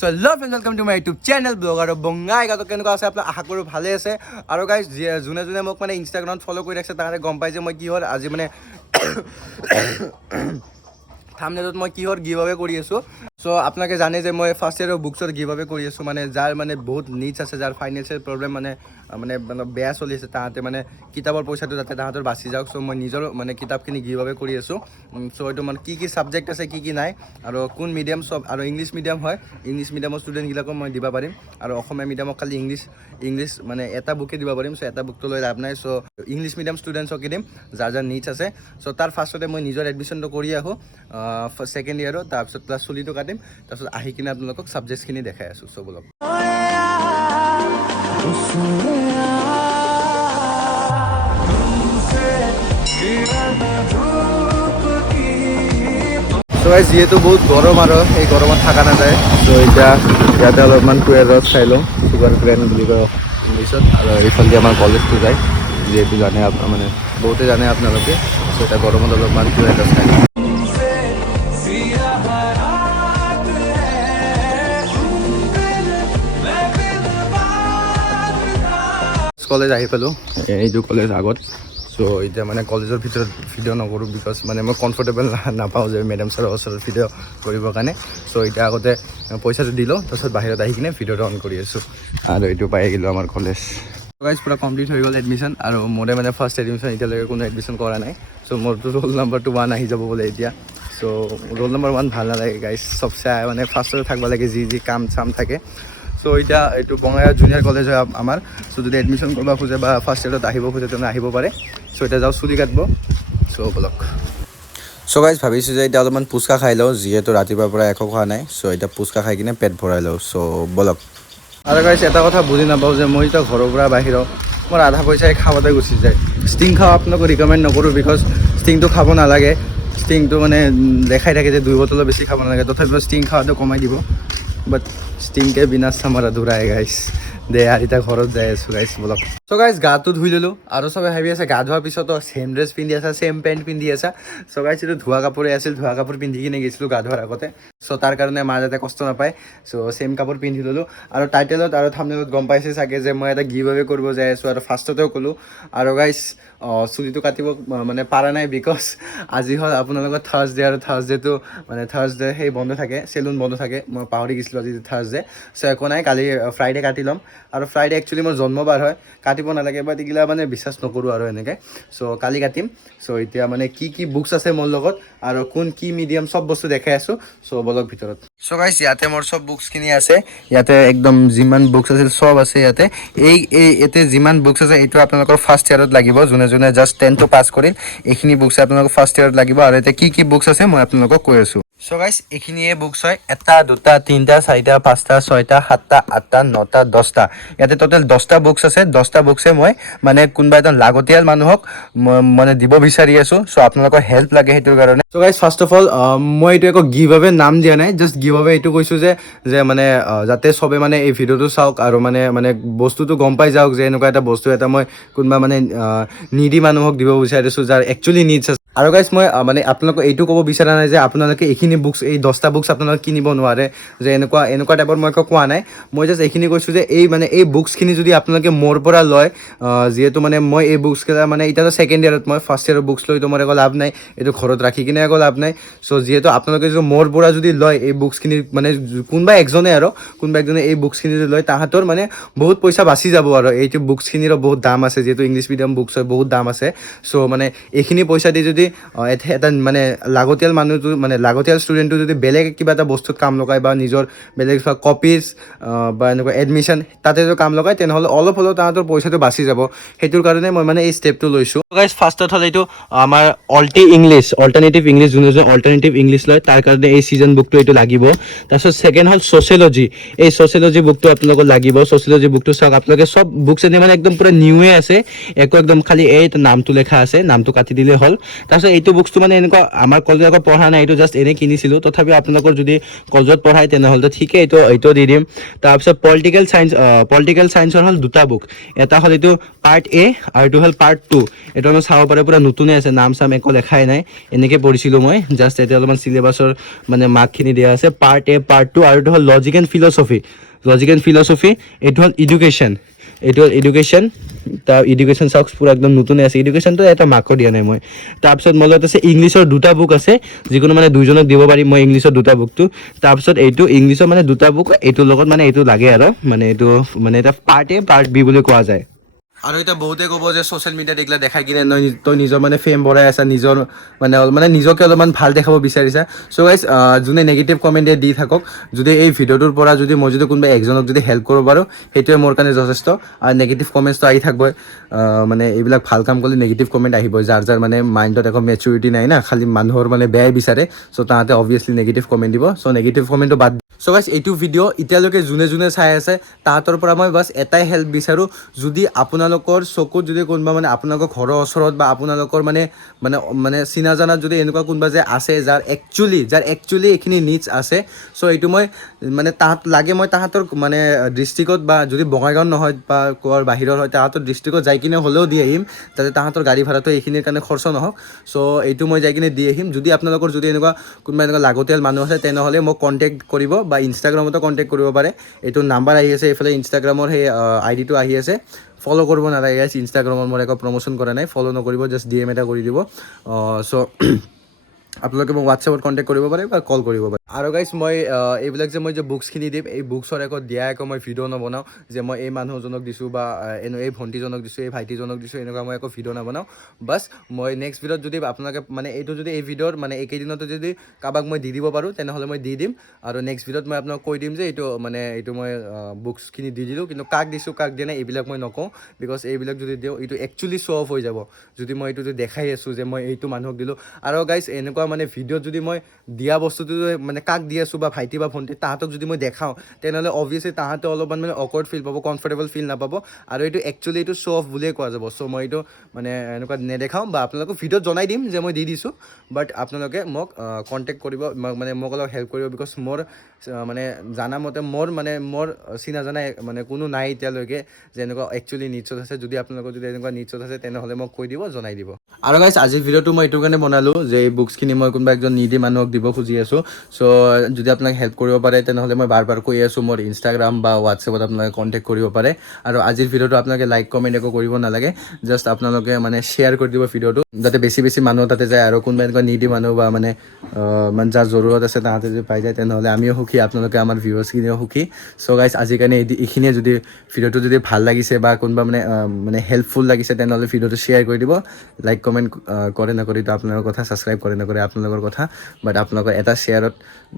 So hello' friends, welcome to my YouTube channel blogger বঙাই গাতো কেনেকুৱা আছে আপোনাৰ আশা কৰোঁ ভালে আছে। আৰু গাইজ যোনে যোনে মোক মানে ইনষ্টাগ্ৰামত ফ'ল' কৰি ৰাখিছে তাহাঁতে গম পাই যে মই কিহৰ আজি মানে থাম্বনেইলত মই কিহৰ গিভ আৱে কৰি আছোঁ। চ' আপোনালোকে জানে যে মই ফাৰ্ষ্ট ইয়েৰৰ বুকছৰ গিভ আৱে কৰি আছোঁ, মানে যাৰ মানে বহুত নিডছ আছে, যাৰ ফাইনেন্সিয়েল প্ৰব্লেম মানে বেয়া চলি আছে, তাহাঁতে মানে কিতাপৰ পইচাটো যাতে তাহাঁতৰ বাচি যাওক। চ' মই নিজৰ মানে কিতাপখিনি গিভ আৱে কৰি আছোঁ। চ' এইটো মানে কি ছাবজেক্ট আছে, কি নাই, আৰু কোন মিডিয়াম চব, আৰু ইংলিছ মিডিয়াম হয়, ইংলিছ মিডিয়ামৰ ষ্টুডেণ্টবিলাকক মই দিব পাৰিম, আৰু অসমীয়া মিডিয়ামক খালি ইংলিছ মানে এটা বুকে দিব পাৰিম। চ' এটা বুকটো লৈ লাভ নাই। চ' ইংলিছ মিডিয়াম ষ্টুডেণ্টছকে দিম যাৰ যাৰ নিডছ আছে। চ' তাৰ ফাৰ্ষ্টতে মই নিজৰ এডমিশ্যনটো কৰি আহোঁ ছেকেণ্ড ইয়েৰত, তাৰপিছত প্লাছ চুলিটো কাটিম, তাৰপিছত আহি কিনে আপোনালোকক ছাবজেক্টখিনি দেখাই আছোঁ। চ' বলক। চ' যিহেতু বহুত গৰম আৰু এই গৰমত থকা নাযায়, চ' এতিয়া ইয়াতে অলপমান কুঁহিয়াৰ ৰস খাই লওঁ, চুগাৰ প্লেন বুলি কয় ইংলিছত। আৰু এইফালে আমাৰ কলেজটো যায়, যিহেতু জানে মানে বহুতে জানে আপোনালোকে। চ' এতিয়া গৰমত অলপমান কুঁহিয়াৰ ৰস খাই লওঁ। কলেজ আহি পালোঁ, এইটো কলেজ আগত। চ' এতিয়া মানে কলেজৰ ভিতৰত ভিডিঅ' নকৰোঁ, বিকজ মানে মই কমফৰ্টেবল নাপাওঁ যে মেডাম ছাৰৰ ওচৰত ভিডিঅ' কৰিবৰ কাৰণে। চ' এতিয়া আগতে পইচাটো দিলোঁ, তাৰপিছত বাহিৰত আহি কিনে ভিডিঅ'টো অন কৰি আছোঁ। আৰু এইটো পাই গ'লোঁ আমাৰ কলেজ। গাইজ পূৰা কমপ্লিট হৈ গ'ল এডমিশ্যন, আৰু মোৰে মানে ফাৰ্ষ্ট এডমিশ্যন, এতিয়ালৈকে কোনো এডমিশ্যন কৰা নাই। চ' মোৰতো ৰোল নাম্বাৰটো 1 আহি যাব বোলে এতিয়া। চ' ৰোল নাম্বাৰ 1 ভাল নালাগে গাইজ, চবচে মানে ফাৰ্ষ্টতে থাকিব লাগে যি কাম চাম থাকে। চ' এতিয়া এইটো বঙাইগাঁও জুনিয়ৰ কলেজ হয় আমাৰ। চ' যদি এডমিশ্যন কৰিব খোজে বা ফাৰ্ষ্ট ইয়েৰত আহিব খোজে তেনে আহিব পাৰে। চ' এতিয়া যাওঁ চুলি কাটিব। চ' বলক। চ' গাইজ ভাবিছোঁ যে এতিয়া অলপমান পুচকা খাই লওঁ, যিহেতু ৰাতিপুৱাৰ পৰা একো খোৱা নাই। চ' এতিয়া পুচকা খাই কিনে পেট ভৰাই লওঁ। চ' বলক। আৰু গাইজ এটা কথা বুজি নাপাওঁ যে মই এতিয়া ঘৰৰ পৰা বাহিৰত মোৰ আধা পইচাই খাওঁতে গুচি যায়। ষ্টিং খাওঁ আপোনালোকক ৰিকমেণ্ড নকৰোঁ, বিকজ ষ্টিংটো খাব নালাগে। ষ্টিংটো মানে দেখাই থাকে যে 2 বটলৰ বেছি খাব নালাগে, তথাপিও ষ্টিং খোৱাটো কমাই দিব। বাট ষ্টিংকে বিনা চামাৰ আধুৰা হে গাইছ। দে আৰু এতিয়া ঘৰত যাই আছোঁ গাইছ, বলক। চ' গাইছ গাটো ধুই ল'লোঁ, আৰু চবে ভাবি আছে গা ধোৱাৰ পিছতো ছেম ড্ৰেছ পিন্ধি আছা, ছেম পেণ্ট পিন্ধি আছা। চ' গাইছ এইটো ধোৱা কাপোৰে আছিল, ধোৱা কাপোৰ পিন্ধি কিনে গৈছিলোঁ গা ধোৱাৰ আগতে। চ' তাৰ কাৰণে মা যাতে কষ্ট নাপায়, চ' ছেম কাপোৰ পিন্ধি ল'লোঁ। আৰু টাইটেলত আৰু থাম্বনেইলত গম পাইছে চাগে যে মই এটা গিভ আৱে কৰিব যাই আছোঁ, আৰু ফাৰ্ষ্টতেও ক'লোঁ। আৰু গাইছ চুলিটো কাটিব মানে পাৰা নাই, বিকজ আজি হ'ল আপোনালোকৰ থাৰ্ছডে, আৰু থাৰ্ছডেটো মানে থাৰ্ছডে সেই বন্ধ থাকে, চেলুন বন্ধ থাকে। মই পাহৰি গৈছিলোঁ আজি থাৰ্ছডে। চ' একো নাই, কালি ফ্ৰাইডে কাটি ল'ম। আৰু ফ্ৰাইডে একচুৱেলি মোৰ জন্মবাৰ হয়, কাটিব নালাগে, বাট এইগিলা মানে বিশ্বাস নকৰোঁ আৰু এনেকৈ। চ' কালি কাটিম। চ' এতিয়া মানে কি বুকছ আছে মোৰ লগত, আৰু কোন কি মিডিয়াম চব বস্তু দেখাই আছোঁ। চ' বলক ভিতৰত। চ' গাইছ ইয়াতে মোৰ চব বুকছখিনি আছে, ইয়াতে একদম যিমান বুকছ আছিল চব আছে ইয়াতে। ইয়াতে যিমান বুকছ আছে এইটো আপোনালোকৰ ফাৰ্ষ্ট ইয়েৰত লাগিব, যোনে যোনে জাষ্ট 10টো পাছ কৰিল। এইখিনি বুকছ আপোনালোকৰ ফাৰ্ষ্ট ইয়েৰত লাগিব। আৰু এতিয়া কি বুকছ আছে মই আপোনালোকক কৈ আছোঁ। চ' গাইছ এইখিনিয়ে বুকছ হয়, 1 2 3 4 5 6 7 8 9 10টা। ইয়াতে টোটেল 10টা বুকছ আছে। 10টা বুকছে মই মানে কোনোবা এজন লাগতিয়াল মানুহক মানে দিব বিচাৰি আছোঁ। চ' আপোনালোকৰ হেল্প লাগে সেইটোৰ কাৰণে। চ' গাইছ ফাৰ্ষ্ট অফ অল মই এইটো একো গিভ আৱে নাম দিয়া নাই, জাষ্ট গিভ আৱে এইটো কৈছোঁ যে মানে যাতে চবে মানে এই ভিডিঅ'টো চাওক, আৰু মানে বস্তুটো গম পাই যাওক যে এনেকুৱা এটা বস্তু এটা মই কোনোবা মানে নিডি মানুহক দিব বিচাৰিছোঁ, যাৰ একচুৱেলি নিডছ আছে। আৰু গাইছ মই মানে আপোনালোকক এইটো ক'ব বিচৰা নাই যে আপোনালোকে এইখিনি বুকছ, এই 10টা বুকছ আপোনালোকে কিনিব নোৱাৰে, যে এনেকুৱা টাইপৰ মই একো কোৱা নাই। মই জাষ্ট এইখিনি কৈছোঁ যে এই বুকছখিনি যদি আপোনালোকে মোৰ পৰা লয়, যিহেতু মানে মই এই বুকছকেইটা মানে এতিয়াতো ছেকেণ্ড ইয়েৰত, মই ফাৰ্ষ্ট ইয়েৰৰ বুকছ লৈতো মোৰ একো লাভ নাই, এইটো ঘৰত ৰাখি কিনে একো লাভ নাই। চ' যিহেতু আপোনালোকে যদি মোৰ পৰা যদি লয় এই বুকছখিনি, মানে কোনোবা একজনে এই বুকছখিনি যদি লয়, তাহাঁতৰ মানে বহুত পইচা বাচি যাব। আৰু এইটো বুকছখিনিৰো বহুত দাম আছে, যিহেতু ইংলিছ মিডিয়াম বুকছ হয়, বহুত দাম আছে। চ' মানে এইখিনি পইচা দি যদি এটা মানে লাগতিয়াল মানুহটো, মানে লাগতিয়াল ষ্টুডেণ্টটো যদি বেলেগ কিবা এটা বস্তুত কাম লগায়, বা নিজৰ বেলেগ কপিজ বা এনেকুৱা এডমিশ্যন তাতে যদি কাম লগায়, তেনেহ'লে অলপ হ'লেও তাহাঁতৰ পইচাটো বাচি যাব। সেইটোৰ কাৰণে মই মানে এই ষ্টেপটো লৈছোঁ। গাইছ ফাৰ্ষ্টত হ'ল এইটো আমাৰ অল্টাৰনেটিভ ইংলিছ, যোনে অল্টাৰনেটিভ ইংলিছ লয় তাৰ কাৰণে এই ছিজন বুকটো এইটো লাগিব। তাৰপিছত ছেকেণ্ড হ'ল ছ'চিয়লজি। এই ছ'চিয়লজি বুকটো আপোনালোকক লাগিব। ছ'চিয়লজি বুকটো চাওক, আপোনালোকে চব বুকছ এনে মানে একদম পূৰা নিউৱে আছে, একো একদম খালি এই নামটো লেখা আছে, নামটো কাটি দিলেই হ'ল। তাৰপিছত এইটো বুকছটো মানে এনেকুৱা আমাৰ কলেজত আকৌ পঢ়া নাই, এইটো জাষ্ট এনেই কিনি কিনিছিলোঁ, তথাপিও আপোনালোকৰ যদি কলেজত পঢ়ায় তেনেহ'লে ঠিকে, এইটো দি দিম। তাৰপিছত পলিটিকেল চায়েন্সৰ হ'ল দুটা বুক, এটা হ'ল এইটো পাৰ্ট এ আৰু এইটো হ'ল পাৰ্ট 2। এইটো আমি চাব পাৰে পূৰা নতুনে আছে, নাম চাম একো লেখাই নাই, এনেকৈ পঢ়িছিলোঁ মই। জাষ্ট এতিয়া অলপমান চিলেবাছৰ মানে মাৰ্কখিনি দিয়া আছে, পাৰ্ট এ পাৰ্ট 2, আৰু এইটো হ'ল লজিক এণ্ড ফিলচফি। এইটো হ'ল এডুকেশ্যন। তাৰ এডুকেশ্যন চাওক পূৰা একদম নতুনে আছে, এডুকেশ্যনটো এটা মাৰ্কো দিয়া নাই মই। তাৰপিছত মোৰ লগত আছে ইংলিছৰ দুটা বুক আছে, যিকোনো মানে দুইজনক দিব পাৰিম মই ইংলিছৰ দুটা বুকটো। তাৰপিছত এইটো ইংলিছৰ মানে দুটা বুক, এইটোৰ লগত মানে এইটো লাগে আৰু মানে এইটো মানে এটা পাৰ্ট এ পাৰ্ট বি বুলি কোৱা যায়। আৰু এতিয়া বহুতে ক'ব যে ছ'চিয়েল মিডিয়াত এইগিলা দেখাই কিনে তই নিজৰ মানে ফেম বঢ়াই আছা, মানে নিজকে অলপমান ভাল দেখাব বিচাৰিছা। চ' গাইজ যোনে নেগেটিভ কমেণ্ট দি থাকক, যদি এই ভিডিঅ'টোৰ পৰা মই যদি কোনোবা একজনক যদি হেল্প কৰিব পাৰোঁ, সেইটোৱে মোৰ কাৰণে যথেষ্ট। আৰু নেগেটিভ কমেণ্টছটো আহি থাকিবই, মানে এইবিলাক ভাল কাম কৰিলে নেগেটিভ কমেণ্ট আহিবই, যাৰ মানে মাইণ্ডত একো মেচুৰিটি নাই না, খালি মানুহৰ মানে বেয়াই বিচাৰে। চ' তাহাঁতে অবভিয়াছলি নেগেটিভ কমেণ্ট দিব। চ' নেগেটিভ কমেণ্টটো বাদ। চ' গাইজ এইটো ভিডিঅ' এতিয়ালৈকে যোনে চাই আছে তাহাঁতৰ পৰা মই বাছ এটাই হেল্প বিচাৰোঁ, যদি আপোনালোকৰ চকুত যদি কোনোবা মানে আপোনালোকৰ ঘৰৰ ওচৰত বা আপোনালোকৰ মানে চিনা জানাত যদি এনেকুৱা কোনোবা যে আছে যাৰ একচুৱেলি এইখিনি নিডছ আছে, চ' এইটো মই মানে মই তাহাঁতৰ মানে ডিষ্ট্ৰিক্টত বা যদি বঙাইগাঁও নহয় বা ক'ৰ বাহিৰৰ হয়, তাহাঁতৰ ডিষ্ট্ৰিক্টত যাই কিনে হ'লেও দি আহিম, যাতে তাহাঁতৰ গাড়ী ভাড়াটো এইখিনিৰ কাৰণে খৰচ নহওক। চ' এইটো মই যাই কিনে দি আহিম। যদি আপোনালোকৰ যদি কোনোবা এনেকুৱা লাগতিয়াল মানুহ আছে তেনেহ'লে মোক কণ্টেক্ট কৰিব বা ইনষ্টাগ্ৰামতো কণ্টেক্ট কৰিব পাৰে। এইটো নাম্বাৰ আহি আছে, এইফালে ইনষ্টাগ্ৰামৰ সেই আইডিটো আহি আছে। ফ'ল' কৰিব নালাগে, ইনষ্টাগ্ৰামত মই একো প্ৰমোশ্যন কৰা নাই, ফ'ল' নকৰিব, জাষ্ট DM এটা কৰি দিব। চ' আপোনালোকে মোক হোৱাটছএপত কণ্টেক্ট কৰিব পাৰে বা কল কৰিব পাৰে। আৰু গাইজ মই এইবিলাক যে মই যে বুকছখিনি দিম, এই বুকছৰ একো মই ভিডিঅ' নবনাওঁ যে মই এই মানুহজনক দিছোঁ বা এই ভণ্টিজনক দিছোঁ, এই ভাইটিজনক দিছোঁ, এনেকুৱা মই একো ভিডিঅ' নবনাওঁ। বাছ মই নেক্সট ভিডিঅ'ত যদি আপোনালোকে মানে এই ভিডিঅ'ৰ মানে এইকেইদিনতে যদি কাৰোবাক মই দি দিব পাৰোঁ, তেনেহ'লে মই দি দিম। আৰু নেক্সট ভিডিঅ'ত মই আপোনাক কৈ দিম যে এইটো মই বুকছখিনি দি দিলোঁ, কিন্তু কাক দিছোঁ কাক দিয়া নাই এইবিলাক মই নকওঁ, বিকজ এইবিলাক যদি দিওঁ এইটো একচুৱেলি শ্ব' অফ হৈ যাব, যদি মই এইটো দেখাই আছোঁ যে মই এইটো মানুহক দিলোঁ। আৰু গাইজ এনেকুৱা মানে ভিডিঅ'ত যদি মই দিয়া বস্তুটো মানে কাক দি আছোঁ বা ভাইটি বা ভণ্টি তাহাঁতক যদি মই দেখাওঁ, তেনেহ'লে অবভিয়াছলি তাহাঁতে অলপমান মানে অকৱাৰ্ড ফিল পাব, কমফৰ্টেবল ফিল নাপাব, আৰু এইটো শ্ব' অফ বুলিয়ে কোৱা যাব। চ' মই এইটো মানে এনেকুৱা নেদেখাওঁ বা আপোনালোকক ভিডিঅ'ত জনাই দিম যে মই দি দিছোঁ, বাট আপোনালোকে মোক কণ্টেক্ট কৰিব, মানে মোক অলপ হেল্প কৰিব, বিকজ মোৰ মানে জানা মতে মোৰ চিনা জানা মানে কোনো নাই এতিয়ালৈকে যে এনেকুৱা একচুৱেলি নিডছত আছে। যদি আপোনালোকৰ যদি এনেকুৱা নিডছত আছে তেনেহ'লে মোক কৈ দিব, জনাই দিব। আৰু গাইজ আজিৰ ভিডিঅ'টো মই এইটো কাৰণে বনালোঁ যে এই বুকছখিনি মই কোনোবা একজন নিডি মানুহক দিব খুজি আছোঁ। চ' যদি আপোনাক হেল্প কৰিব পাৰে তেনেহ'লে মই বাৰ কৈ আছোঁ, মোৰ ইনষ্টাগ্ৰাম বা হোৱাটছএপত আপোনালোকে কণ্টেক্ট কৰিব পাৰে। আৰু আজিৰ ভিডিঅ'টো আপোনালোকে লাইক কমেণ্ট একো কৰিব নালাগে, জাষ্ট আপোনালোকে মানে শ্বেয়াৰ কৰি দিব ভিডিঅ'টো, যাতে বেছি মানুহ তাতে যায়, আৰু কোনোবা এনেকুৱা নিডি মানুহ বা মানে যাৰ জৰুৰত আছে তাহাঁতে যদি পাই যায় তেনেহ'লে আমিও সুখী, আপোনালোকে আমাৰ ভিউৱাৰ্ছখিনিও সুখী। চ' গাইজ আজিৰ কাৰণে এইখিনিয়ে। যদি ভিডিঅ'টো যদি ভাল লাগিছে বা কোনোবা মানে হেল্পফুল লাগিছে তেনেহ'লে ভিডিঅ'টো শ্বেয়াৰ কৰি দিব। লাইক কমেণ্ট কৰে নকৰে এইটো আপোনালোকৰ কথা, ছাবস্ক্ৰাইব কৰে নকৰে আপোনালোকৰ কথা, বাট আপোনালোকৰ এটা শ্বেয়াৰত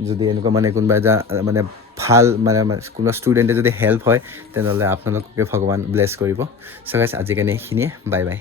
যদি এনেকুৱা মানে কোনোবা এটা মানে ভাল মানে কোনোবা ষ্টুডেণ্টে যদি হেল্প হয় তেনেহ'লে আপোনালোককে ভগৱান ব্লেছ কৰিব। চ' গাইজ আজিৰ কাৰণে এইখিনিয়ে, বাই বাই।